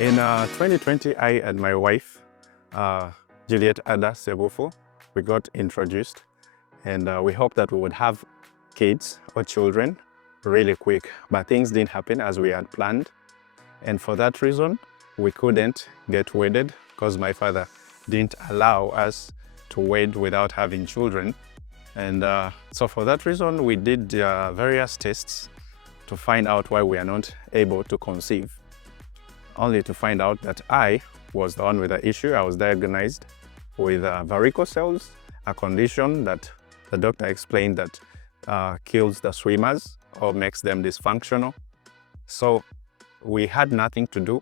In 2020, I and my wife, Juliet Ada Ssebuwufu, we got introduced, and we hoped that we would have kids or children really quick, but things didn't happen as we had planned. And for that reason, we couldn't get wedded because my father didn't allow us to wed without having children. And so for that reason, we did various tests to find out why we are not able to conceive, only to find out that I was the one with the issue. I was diagnosed with varicocele, a condition that the doctor explained that kills the swimmers or makes them dysfunctional. So we had nothing to do.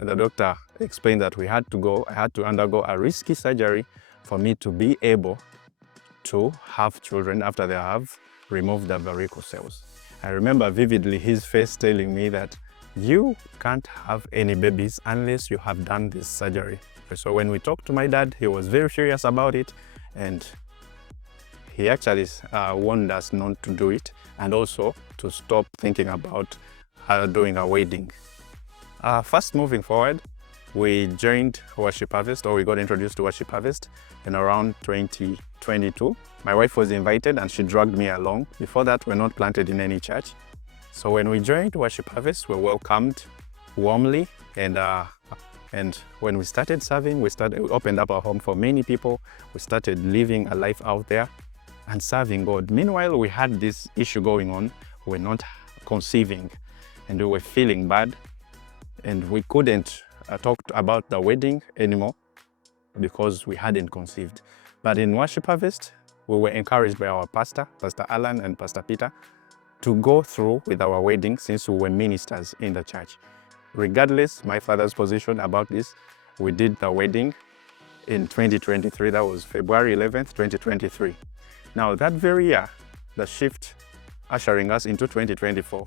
The doctor explained that I had to undergo a risky surgery for me to be able to have children after they have removed the varicocele. I remember vividly his face telling me that you can't have any babies unless you have done this surgery. So when we talked to my dad, he was very serious about it, and he actually warned us not to do it and also to stop thinking about doing a wedding. First, moving forward, we joined Worship Harvest, or we got introduced to Worship Harvest in around 2022. My wife was invited and she dragged me along. Before that, we're not planted in any church. So when we joined Worship Harvest, we were welcomed warmly, and when we started serving, we opened up our home for many people. We started living a life out there and serving God. Meanwhile, we had this issue going on. We were not conceiving and we were feeling bad, and we couldn't talk about the wedding anymore because we hadn't conceived. But in Worship Harvest, we were encouraged by our pastor, Pastor Alan and Pastor Peter, to go through with our wedding since we were ministers in the church. Regardless my father's position about this, we did the wedding in 2023. That was February 11th, 2023. Now that very year, the shift ushering us into 2024,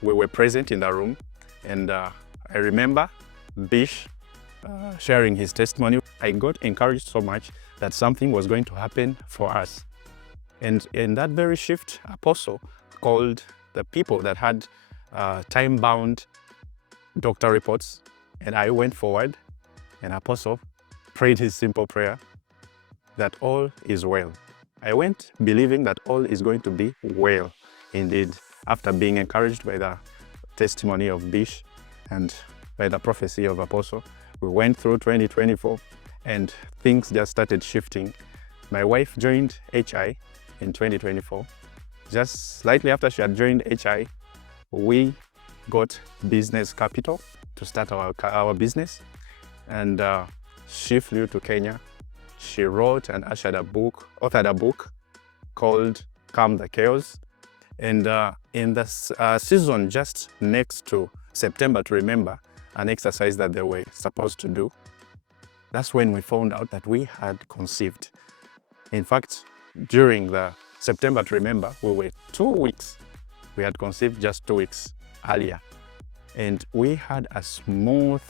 we were present in the room, and I remember Bish sharing his testimony. I got encouraged so much that something was going to happen for us. And in that very shift, Apostle called the people that had time-bound doctor reports, and I went forward, and Apostle prayed his simple prayer that all is well. I went believing that all is going to be well indeed. After being encouraged by the testimony of Bish and by the prophecy of Apostle, we went through 2024 and things just started shifting. My wife joined HI in 2024. Just slightly after she had joined HI, we got business capital to start our business, and she flew to Kenya. She wrote and authored a book called Calm the Chaos. And in the season just next to September to Remember, an exercise that they were supposed to do, that's when we found out that we had conceived. In fact, during the September to Remember, we were 2 weeks. We had conceived just 2 weeks earlier. And we had a smooth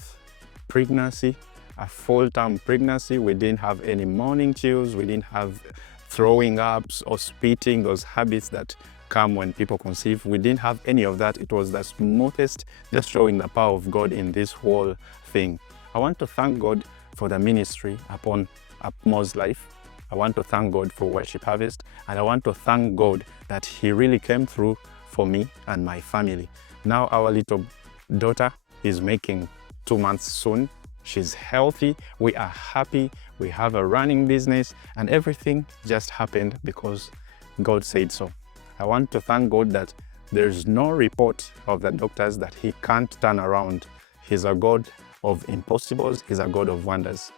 pregnancy, a full-term pregnancy. We didn't have any morning chills. We didn't have throwing up or spitting, those habits that come when people conceive. We didn't have any of that. It was the smoothest, just showing the power of God in this whole thing. I want to thank God for the ministry upon Mo's life. I want to thank God for Worship Harvest, and I want to thank God that He really came through for me and my family. Now our little daughter is making 2 months soon. She's healthy, we are happy, we have a running business, and everything just happened because God said so. I want to thank God that there's no report of the doctors that He can't turn around. He's a God of impossibles, He's a God of wonders.